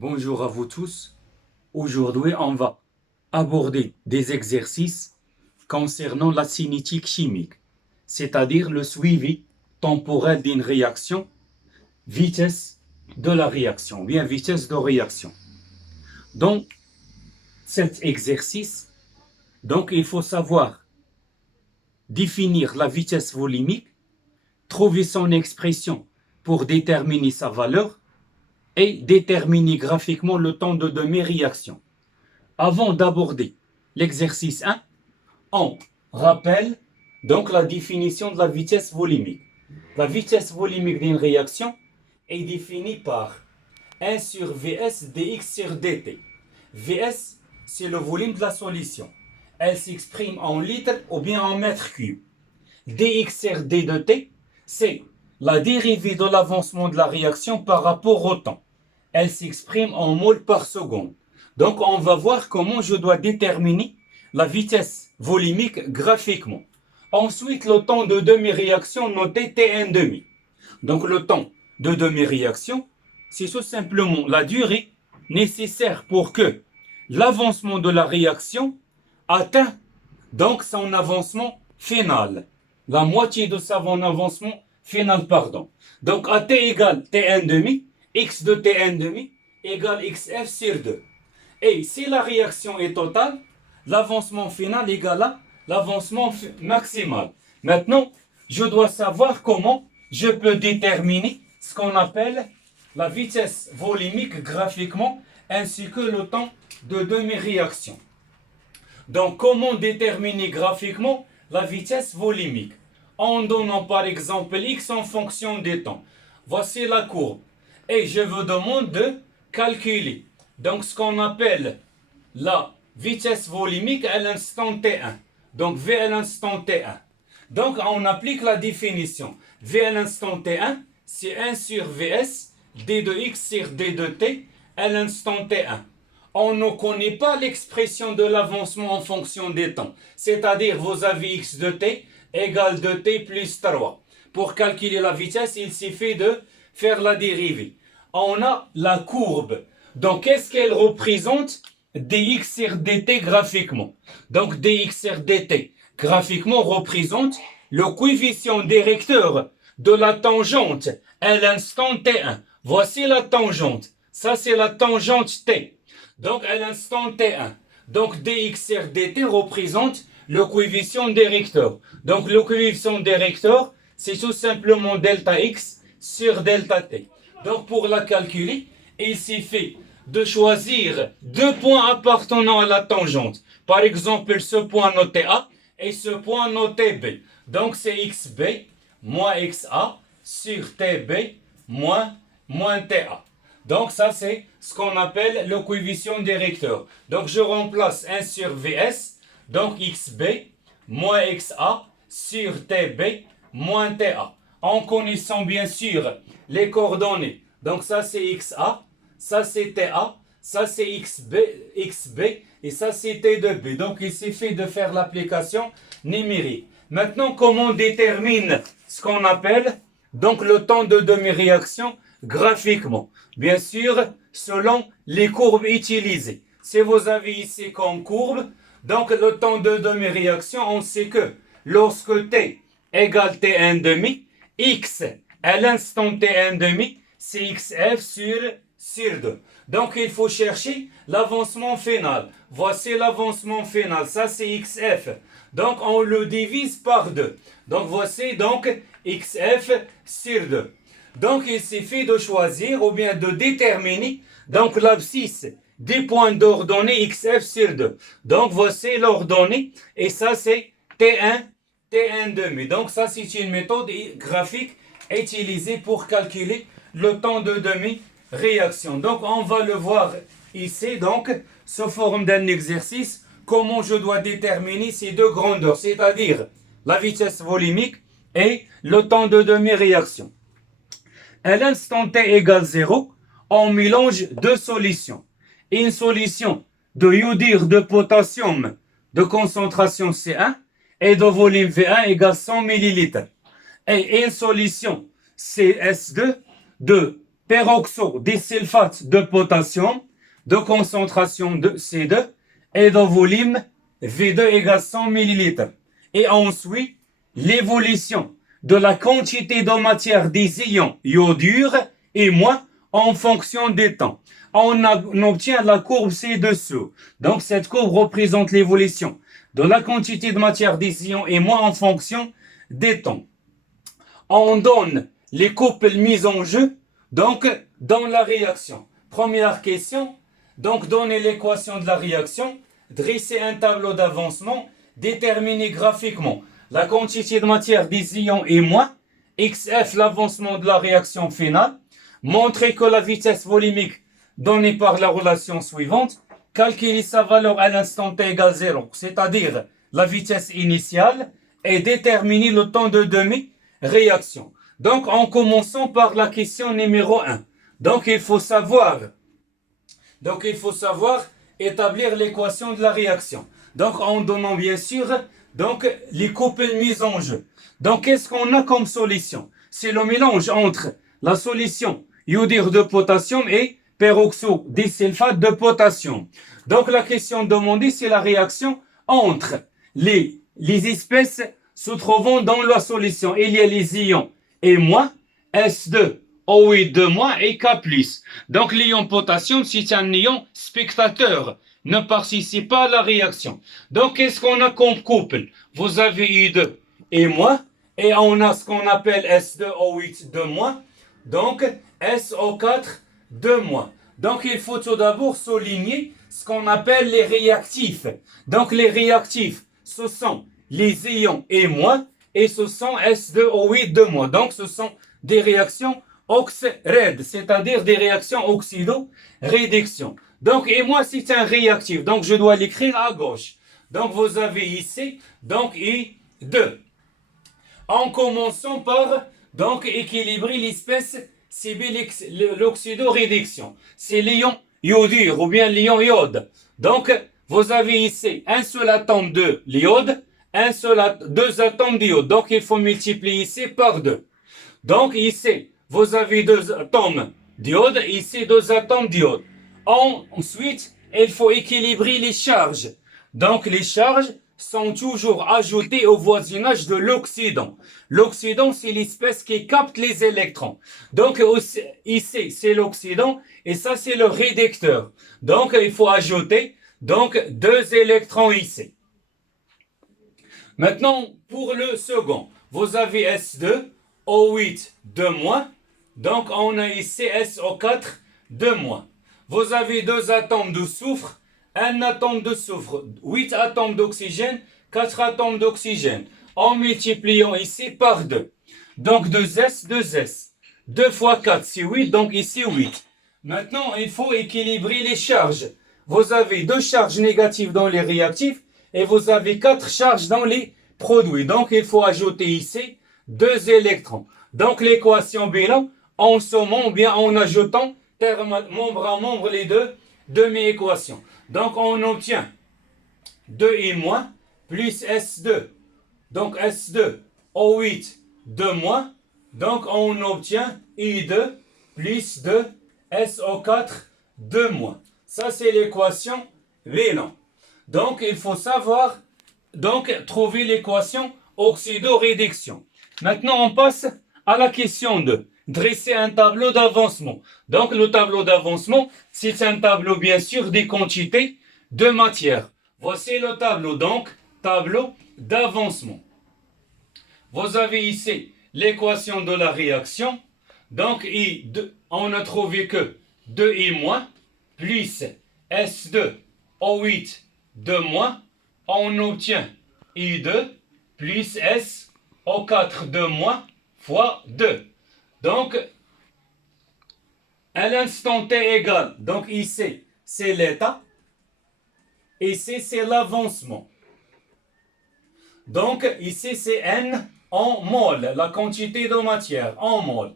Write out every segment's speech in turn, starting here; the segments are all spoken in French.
Bonjour à vous tous. Aujourd'hui, on va aborder des exercices concernant la cinétique chimique, c'est-à-dire le suivi temporel d'une réaction, vitesse de la réaction, bien vitesse de réaction. Dans cet exercice, il faut savoir définir la vitesse volumique, trouver son expression pour déterminer sa valeur et déterminer graphiquement le temps de demi-réaction. Avant d'aborder l'exercice 1, on rappelle donc la définition de la vitesse volumique. La vitesse volumique d'une réaction est définie par 1 sur Vs dx sur dt. Vs, c'est le volume de la solution. Elle s'exprime en litres ou bien en mètres cubes. dx sur d de t, c'est la dérivée de l'avancement de la réaction par rapport au temps. Elle s'exprime en mol par seconde. Donc, on va voir comment je dois déterminer la vitesse volumique graphiquement. Ensuite, le temps de demi-réaction noté T1,5. Donc, le temps de demi-réaction, c'est tout simplement la durée nécessaire pour que l'avancement de la réaction atteint donc son avancement final. La moitié de son avancement final, pardon. Donc, à T égale T1,5, x de T1,5 égale xf sur 2. Et si la réaction est totale, l'avancement final égale à l'avancement maximal. Maintenant, je dois savoir comment je peux déterminer ce qu'on appelle la vitesse volumique graphiquement ainsi que le temps de demi-réaction. Donc, comment déterminer graphiquement la vitesse volumique? En donnant par exemple x en fonction des temps. Voici la courbe. Et je vous demande de calculer donc ce qu'on appelle la vitesse volumique à l'instant T1. Donc V à l'instant T1. Donc on applique la définition. V à l'instant T1, c'est 1 sur Vs, d de x sur d de t à l'instant T1. On ne connaît pas l'expression de l'avancement en fonction des temps. C'est-à-dire vous avez x de t égale 2t plus 3. Pour calculer la vitesse, il suffit de faire la dérivée. On a la courbe. Donc, qu'est-ce qu'elle représente? dx sur dt graphiquement. Donc, dx sur dt graphiquement représente le coefficient directeur de la tangente à l'instant t1. Voici la tangente. Ça, c'est la tangente t. Donc, à l'instant t1. Donc, dx sur dt représente le coefficient directeur. Donc, le coefficient directeur, c'est tout simplement delta x sur delta t. Donc, pour la calculer, il suffit de choisir deux points appartenant à la tangente. Par exemple, ce point noté A et ce point noté B. Donc, c'est xb moins xa sur tb moins ta. Donc, ça, c'est ce qu'on appelle le coefficient directeur. Donc, je remplace 1 sur Vs, donc xb moins xa sur tb moins ta. En connaissant bien sûr les coordonnées. Donc ça c'est xa, ça c'est ta, ça c'est xb et ça c'est t de b. Donc il suffit de faire l'application numérique. Maintenant comment on détermine ce qu'on appelle donc le temps de demi-réaction graphiquement? Bien sûr selon les courbes utilisées. Si vous avez ici comme courbe, donc le temps de demi-réaction, on sait que lorsque t égale t1,5, x à l'instant t1,5, c'est xf sur 2. Donc il faut chercher l'avancement final. Voici l'avancement final, ça c'est xf. Donc on le divise par 2. Donc voici donc xf sur 2. Donc il suffit de choisir ou bien de déterminer donc l'abscisse des points d'ordonnée xf sur 2. Donc voici l'ordonnée et ça c'est t1, t1,5. Donc ça c'est une méthode graphique utilisée pour calculer le temps de demi-réaction. Donc on va le voir ici, donc sous forme d'un exercice, comment je dois déterminer ces deux grandeurs, c'est-à-dire la vitesse volumique et le temps de demi-réaction. À l'instant t égale 0, on mélange deux solutions. Une solution de iodure de potassium de concentration C1 et de volume V1 égale 100 ml. Et une solution CS2 de peroxodisulfate de potassium de concentration de C2 et de volume V2 égale 100 ml. Et ensuite, l'évolution de la quantité de matière des ions iodure et moins en fonction des temps. On obtient la courbe ci-dessous. Donc, cette courbe représente l'évolution de la quantité de matière des ions et moins en fonction des temps. On donne les couples mis en jeu, donc, dans la réaction. Première question, donc, donner l'équation de la réaction, dresser un tableau d'avancement, déterminer graphiquement la quantité de matière des ions et moins, XF l'avancement de la réaction finale, montrer que la vitesse volumique donnée par la relation suivante, calculer sa valeur à l'instant t égale 0, c'est-à-dire la vitesse initiale, et déterminer le temps de demi-réaction. Donc, en commençant par la question numéro 1. Donc, il faut savoir établir l'équation de la réaction. Donc, en donnant bien sûr les couples mis en jeu. Donc, qu'est-ce qu'on a comme solution? C'est le mélange entre la solution iodure de potassium et peroxodisulfate de potassium. Donc, la question demandée, c'est la réaction entre les espèces se trouvant dans la solution. Il y a les ions et moins, S2, O8 de moins et K+. Donc, l'ion potassium, c'est un ion spectateur, ne participe pas à la réaction. Donc, qu'est-ce qu'on a comme couple? Vous avez I2 et moins, et on a ce qu'on appelle S2O8 de moins, donc SO4 de moins. Donc, il faut tout d'abord souligner ce qu'on appelle les réactifs. Donc, les réactifs, ce sont les ions et moins, et ce sont S2O8 de moins. Donc, ce sont des réactions oxy-RED, c'est-à-dire des réactions oxydo-réduction. Donc, et moi, c'est un réactif. Donc, je dois l'écrire à gauche. Donc, vous avez ici, donc, I2. En commençant par, donc, équilibrer l'espèce, c'est l'oxydo-réduction. C'est l'ion iodure ou bien l'ion iode. Donc, vous avez ici un seul atome de l'iode, deux atomes d'iode. Donc, il faut multiplier ici par 2. Donc, ici, vous avez 2 atomes d'iode, ici 2 atomes d'iode. Ensuite, il faut équilibrer les charges. Donc, les charges sont toujours ajoutées au voisinage de l'oxydant. L'oxydant, c'est l'espèce qui capte les électrons. Donc, ici, c'est l'oxydant et ça, c'est le réducteur. Donc, il faut ajouter 2 électrons ici. Maintenant, pour le second, vous avez S2, O8 de moins. Donc, on a ici SO4 de moins. Vous avez 2 atomes de soufre, 1 atome de soufre, 8 atomes d'oxygène, 4 atomes d'oxygène. En multipliant ici par 2. Donc, 2S, 2S. 2 fois 4, c'est 8, donc ici 8. Maintenant, il faut équilibrer les charges. Vous avez 2 charges négatives dans les réactifs et vous avez 4 charges dans les produits. Donc, il faut ajouter ici 2 électrons. Donc, l'équation bilan, en sommant ou bien en ajoutant membre à membre les deux demi-équations. Donc, on obtient 2i- plus S2. Donc, S2, O8 de moins. Donc, on obtient I2 plus 2 SO4 de moins. Ça, c'est l'équation bilan. Donc, il faut savoir trouver l'équation oxydo-réduction. Maintenant, on passe à la question de dresser un tableau d'avancement. Donc, le tableau d'avancement, c'est un tableau, bien sûr, des quantités de matière. Voici le tableau, donc, tableau d'avancement. Vous avez ici l'équation de la réaction. Donc, on a trouvé que 2i- plus S2O8 de moins, on obtient I2 plus SO4 de moins fois 2. Donc, à l'instant t égal, donc ici, c'est l'état, ici, c'est l'avancement. Donc, ici, c'est N en mol, la quantité de matière en mol.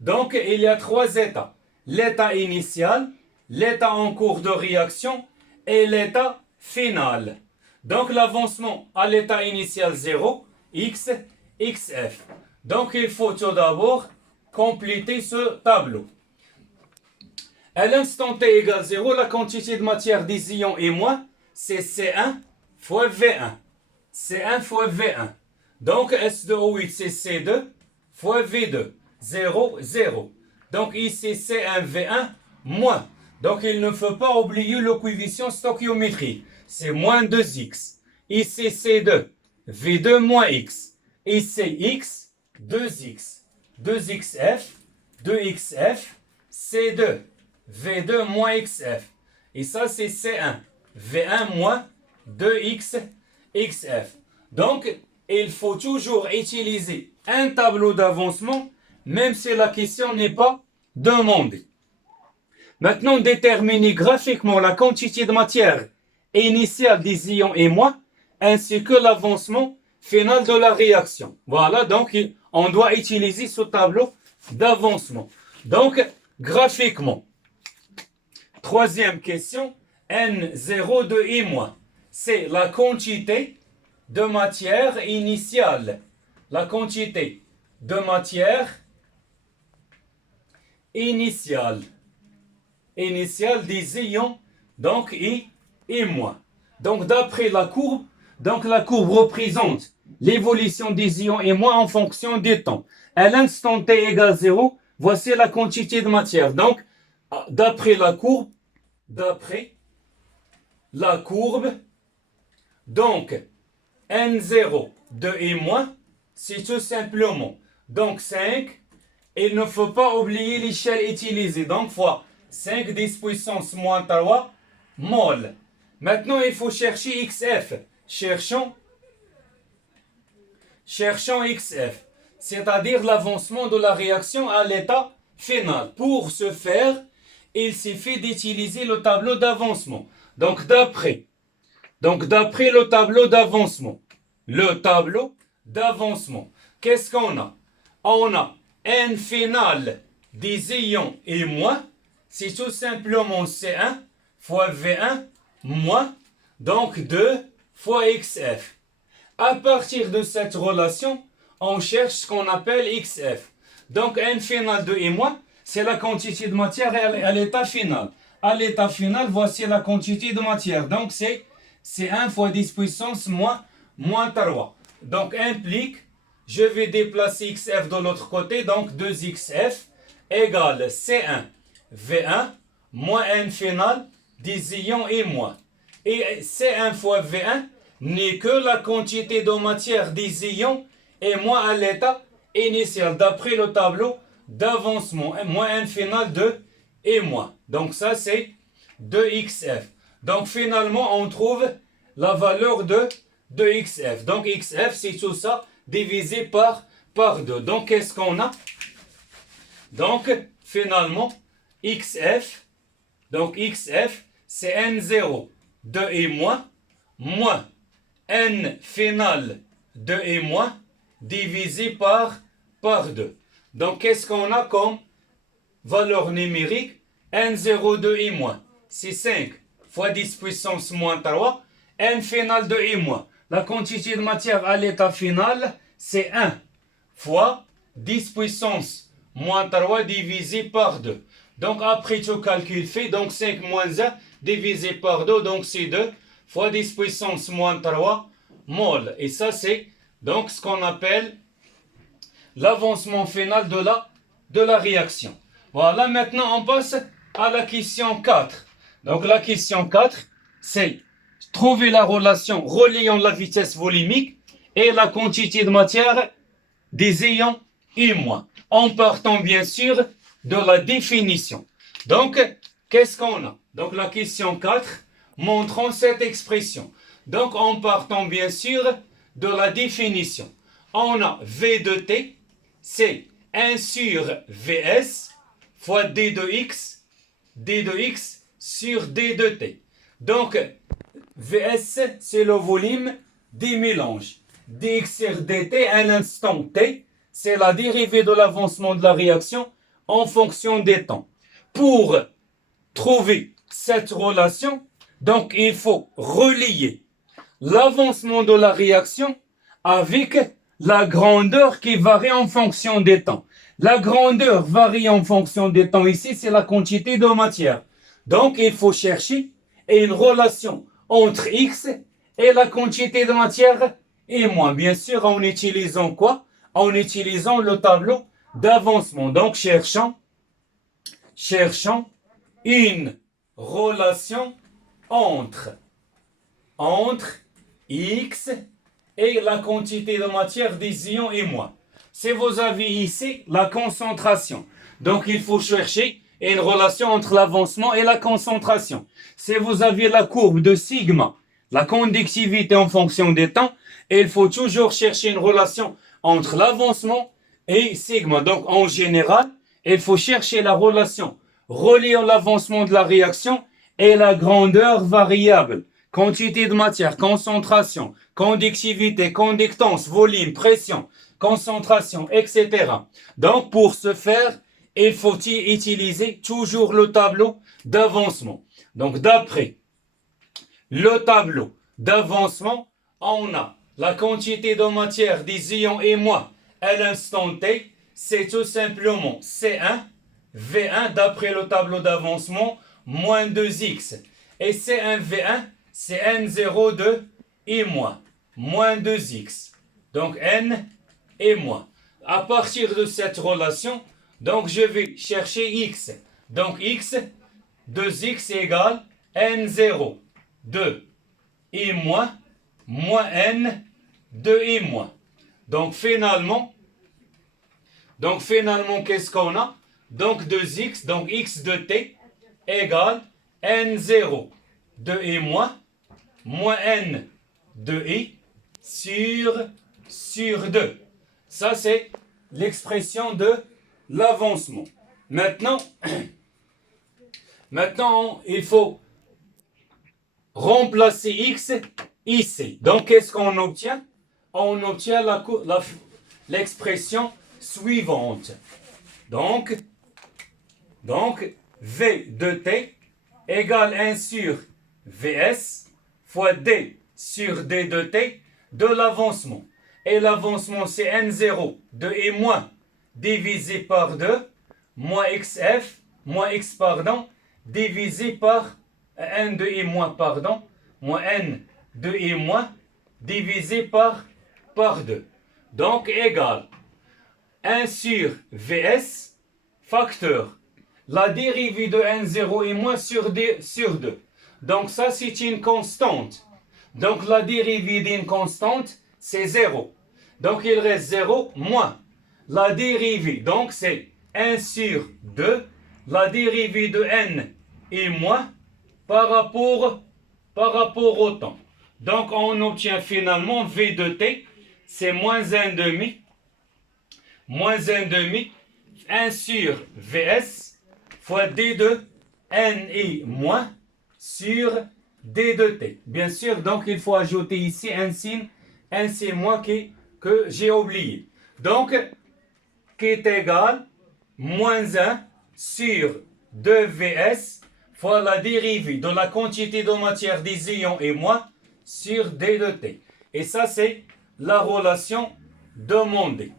Donc, il y a 3 états. L'état initial, l'état en cours de réaction et l'état final. Donc, l'avancement à l'état initial 0, X, XF. Donc, il faut tout d'abord compléter ce tableau. À l'instant t égale 0, la quantité de matière des ions et moi, c'est C1 fois V1. C1 fois V1. Donc S2O8, c'est C2 fois V2. 0, 0. Donc ici, C1, V1, moins. Donc il ne faut pas oublier le coefficient stoichiométrique. C'est moins 2x. Ici, C2, V2 moins x. Ici, x, 2x. 2xf, 2xf, C2, V2 moins xf. Et ça, c'est C1. V1 moins 2x, xf. Donc, il faut toujours utiliser un tableau d'avancement, même si la question n'est pas demandée. Maintenant, déterminer graphiquement la quantité de matière initiale des ions et moi, ainsi que l'avancement final de la réaction. Voilà, donc on doit utiliser ce tableau d'avancement. Donc, graphiquement, troisième question, N0 de I-, c'est la quantité de matière initiale. La quantité de matière initiale des ions, donc I et moi. Donc d'après la courbe représente l'évolution des ions et moi en fonction du temps. À l'instant t égale 0, voici la quantité de matière. Donc d'après la courbe, donc N0 de I-, c'est tout simplement donc 5. Il ne faut pas oublier l'échelle utilisée. Donc fois 5 10 puissance moins 3 mol. Maintenant, il faut chercher XF. Cherchons XF, c'est-à-dire l'avancement de la réaction à l'état final. Pour ce faire, il suffit d'utiliser le tableau d'avancement. Donc d'après le tableau d'avancement, qu'est-ce qu'on a? On a N final des ions et moi, c'est tout simplement C1 fois V1 moins, donc 2 fois XF. À partir de cette relation, on cherche ce qu'on appelle XF. Donc N final de et moi, c'est la quantité de matière à l'état final. À l'état final, voici la quantité de matière. Donc c'est 1 fois 10 puissance moins 3. Donc implique, je vais déplacer XF de l'autre côté, donc 2XF égale C1 V1 moins N final des ions et moi. Et C1 fois V1 n'est que la quantité de matière des ions et moi à l'état initial, d'après le tableau d'avancement, moins N final de et moi. Donc ça c'est 2XF. Donc finalement on trouve la valeur de XF. Donc XF c'est tout ça divisé par 2. Donc qu'est-ce qu'on a? Donc finalement XF, c'est N0 de et moi moins N final de et moi divisé par 2. Donc qu'est-ce qu'on a comme valeur numérique? N0 de et moi, c'est 5 fois 10 puissance moins 3. N final de et moi, la quantité de matière à l'état final, c'est 1 fois 10 puissance moins 3 divisé par 2. Donc après tout calcul fait, donc 5 moins 1 divisé par 2, donc c'est 2 fois 10 puissance moins 3 mol. Et ça c'est donc ce qu'on appelle l'avancement final de la réaction. Voilà, maintenant on passe à la question 4. Donc la question 4, c'est trouver la relation reliant la vitesse volumique et la quantité de matière des ions et moi, en partant bien sûr de la définition. Donc, qu'est-ce qu'on a? Donc la question 4, montrons cette expression. Donc en partant bien sûr de la définition. On a V de T, c'est 1 sur Vs fois d de x sur d de t. Donc, Vs, c'est le volume des mélanges. dx sur dt à l'instant t, c'est la dérivée de l'avancement de la réaction en fonction des temps. Pour trouver cette relation, donc il faut relier l'avancement de la réaction avec la grandeur qui varie en fonction des temps. La grandeur varie en fonction des temps. Ici, c'est la quantité de matière. Donc, il faut chercher une relation entre X et la quantité de matière et moins. Bien sûr, en utilisant quoi? En utilisant le tableau d'avancement. Donc, cherchons une relation entre X et la quantité de matière des ions et moins. Si vous avez ici la concentration, donc il faut chercher une relation entre l'avancement et la concentration. Si vous avez la courbe de sigma, la conductivité en fonction des temps, il faut toujours chercher une relation entre l'avancement et sigma. Donc en général, il faut chercher la relation reliant l'avancement de la réaction et la grandeur variable. Quantité de matière, concentration, conductivité, conductance, volume, pression, concentration, etc. Donc, pour ce faire, il faut utiliser toujours le tableau d'avancement. Donc, d'après le tableau d'avancement, on a la quantité de matière des ions et moins à l'instant T, c'est tout simplement C1, V1 d'après le tableau d'avancement, moins 2x. Et C1, V1, c'est N0 de I moins, moins 2x. Donc N et moins. À partir de cette relation, donc je vais chercher X. Donc X, 2x égale N0, 2 I moins, moins N, 2 I moins. Donc finalement, qu'est-ce qu'on a? Donc 2x, donc x de t égale N0 de I moins, moins N de I sur 2. Ça, c'est l'expression de l'avancement. Maintenant, il faut remplacer x ici. Donc, qu'est-ce qu'on obtient? On obtient l'expression suivante. Donc, V de t égale 1 sur Vs fois d sur d de t de l'avancement. Et l'avancement, c'est N0 de I moins divisé par 2 moins xf moins x, divisé par N de I moins, moins N de I moins divisé par 2. Donc, égale 1 sur Vs facteur la dérivée de N0 et moins sur 2. Donc ça, c'est une constante. Donc la dérivée d'une constante, c'est 0. Donc il reste 0 moins la dérivée. Donc c'est 1 sur 2, la dérivée de N et moins par rapport au temps. Donc on obtient finalement V de t, c'est moins 1 demi, 1 sur Vs fois d de n i moins sur d de t. Bien sûr, donc il faut ajouter ici un signe moins que j'ai oublié. Donc, qui est égal moins 1 sur 2Vs fois la dérivée de la quantité de matière des ions et moins sur d de t. Et ça, c'est la relation demandée.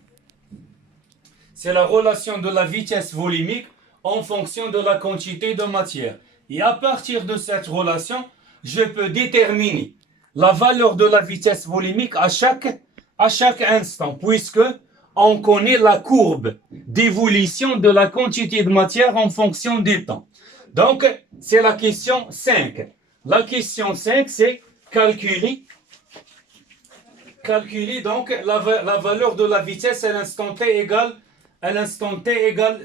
C'est la relation de la vitesse volumique en fonction de la quantité de matière. Et à partir de cette relation, je peux déterminer la valeur de la vitesse volumique à chaque instant, puisque on connaît la courbe d'évolution de la quantité de matière en fonction du temps. Donc, c'est la question 5. La question 5, c'est calculer donc la valeur de la vitesse à l'instant t égale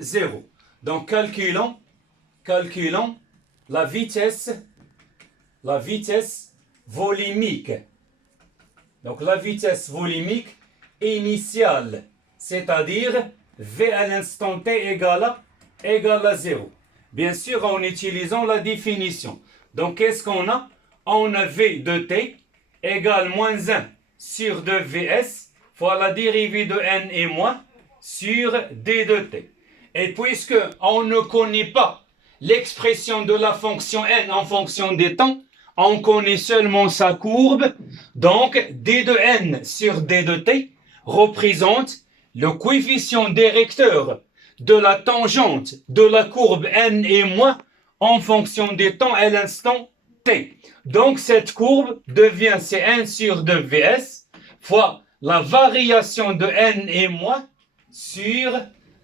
0. Donc, calculons la vitesse volumique. Donc, la vitesse volumique initiale, c'est-à-dire V à l'instant t égale à 0. Bien sûr, en utilisant la définition. Donc, qu'est-ce qu'on a? On a V de t égale moins 1 sur 2Vs fois la dérivée de n et moins sur d de t. Et puisque on ne connaît pas l'expression de la fonction n en fonction des temps, on connaît seulement sa courbe, donc d de n sur d de t représente le coefficient directeur de la tangente de la courbe n et moins en fonction des temps à l'instant t. Donc cette courbe devient c'est 1 sur 2 vs fois la variation de n et moins sur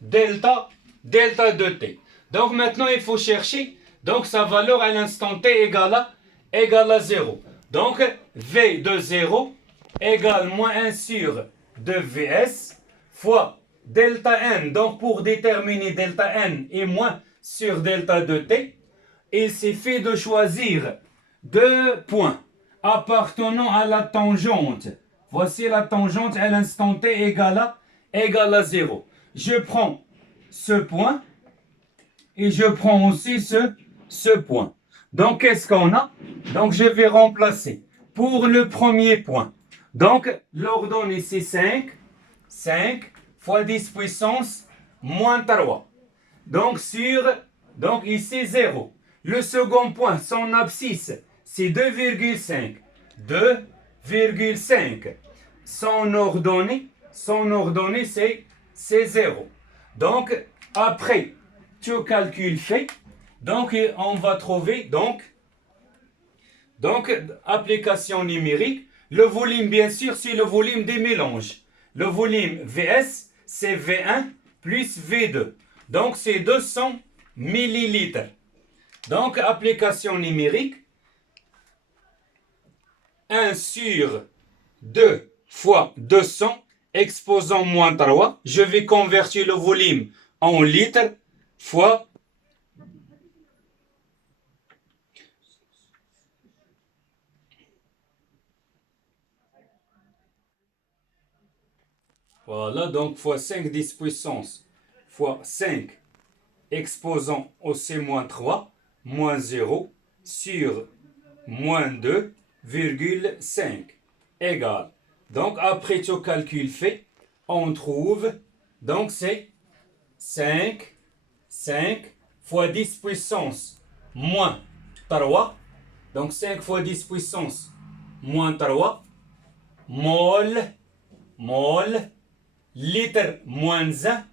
delta de t. Donc maintenant il faut chercher donc sa valeur à l'instant t égale à 0. Donc v de 0 égale moins 1 sur 2 vs fois delta n. Donc pour déterminer delta n et moins sur delta de t, il suffit de choisir deux points appartenant à la tangente. Voici la tangente à l'instant t égale à 0. Je prends ce point et je prends aussi ce point. Donc qu'est-ce qu'on a? Donc je vais remplacer pour le premier point. Donc l'ordonnée c'est 5 fois 10 puissance moins 3. Donc ici 0. Le second point, son abscisse, c'est 2,5. 2,5. Son ordonnée, c'est 0. Donc, après, tu calcules fait. Donc, on va trouver, application numérique. Le volume, bien sûr, c'est le volume des mélanges. Le volume VS, c'est V1 plus V2. Donc, c'est 200 millilitres. Donc, application numérique, 1 sur 2 fois 200, exposant moins 3. Je vais convertir le volume en litres fois. Voilà, donc fois 5 10 puissance fois 5 exposant au C-3 moins 0 sur moins 2,5 égale. Donc après tout calcul fait, on trouve, donc c'est 5 fois 10 puissance moins 3. Donc 5 fois 10 puissance moins 3 mol litre moins 1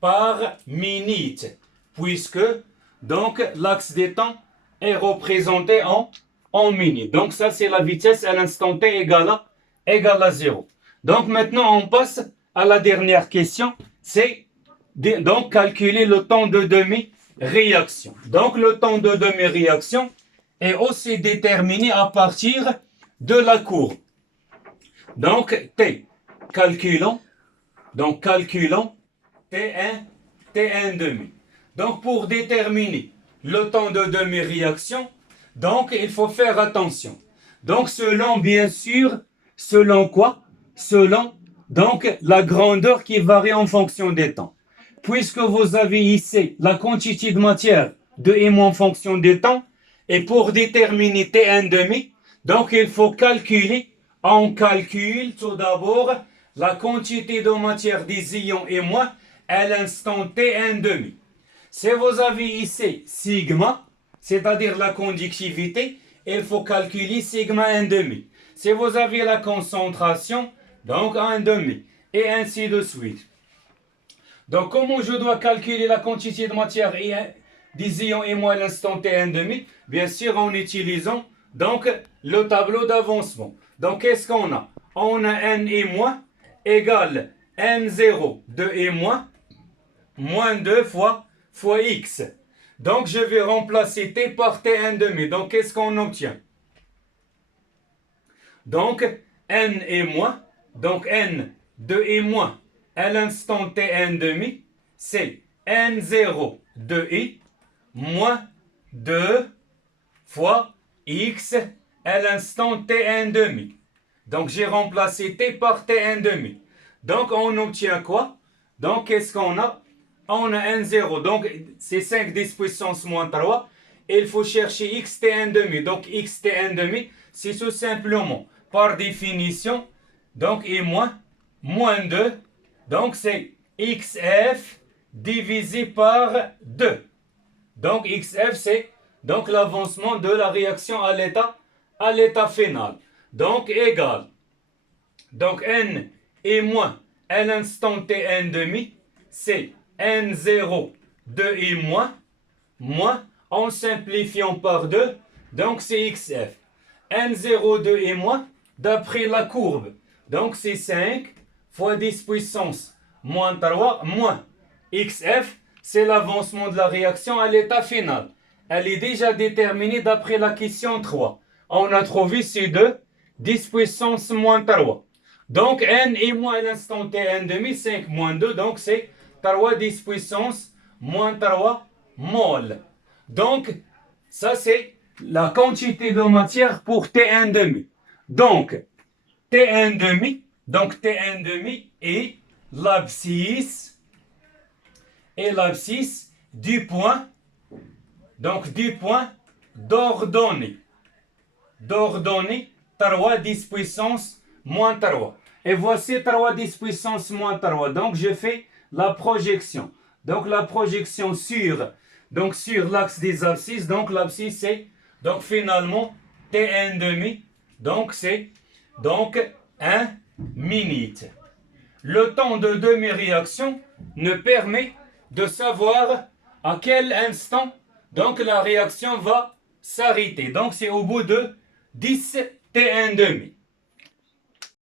par minute, puisque donc l'axe des temps est représenté en minutes. Donc ça c'est la vitesse à l'instant t égale à 0. Donc maintenant on passe à la dernière question, c'est donc calculer le temps de demi-réaction. Donc le temps de demi-réaction est aussi déterminé à partir de la courbe. Donc t, calculons T1 demi. Donc pour déterminer le temps de demi-réaction, donc il faut faire attention. Donc selon quoi? Selon donc la grandeur qui varie en fonction des temps. Puisque vous avez ici la quantité de matière de M en fonction des temps, et pour déterminer T1 demi, donc il faut calculer, on calcule tout d'abord la quantité de matière des ions et moins à l'instant T1 demi. Si vous avez ici sigma, c'est-à-dire la conductivité, il faut calculer sigma 1 demi. Si vous avez la concentration, donc 1 demi, et ainsi de suite. Donc comment je dois calculer la quantité de matière des ions et moins à l'instant T1 demi? Bien sûr en utilisant donc le tableau d'avancement. Donc qu'est-ce qu'on a? On a N et moins égale N0 de et moins 2 fois X. Donc je vais remplacer T par T1 demi. Donc qu'est-ce qu'on obtient? Donc N et moins, donc N de et moins à l'instant T1 demi, c'est N0 de I moins 2 fois X à l'instant T1 demi. Donc j'ai remplacé T par T1 demi. Donc on obtient quoi? Donc qu'est-ce qu'on a? On a N0, donc c'est 5 10 puissance moins 3. Et il faut chercher XT1 demi. Donc XT1 demi, c'est tout simplement, par définition, donc et moins 2. Donc c'est XF divisé par 2. Donc XF c'est donc l'avancement de la réaction à l'état final. Donc égal. Donc N et moins à l'instant Tn demi, c'est N0, 2 et moins, en simplifiant par 2, donc c'est XF. N0, 2 et moins, d'après la courbe, donc c'est 5 fois 10 puissance moins 3 moins XF, c'est l'avancement de la réaction à l'état final. Elle est déjà déterminée d'après la question 3. On a trouvé C2, 10 puissance moins 3. Donc N est moins à l'instant T, N demi, 5 moins 2, donc c'est 3 10 puissance moins 3 mol. Donc, ça c'est la quantité de matière pour T1 demi. Donc, T1 demi est l'abscisse du point, d'ordonnée. D'ordonnée 3 10 puissance moins 3. Et voici 3 10 puissance moins 3. Donc, je fais la projection. Donc, la projection sur l'axe des abscisses. Donc, l'abscisse, c'est donc finalement T1 demi. Donc, c'est 1 minute. Le temps de demi-réaction nous permet de savoir à quel instant donc la réaction va s'arrêter. Donc, c'est au bout de 10 T1 demi.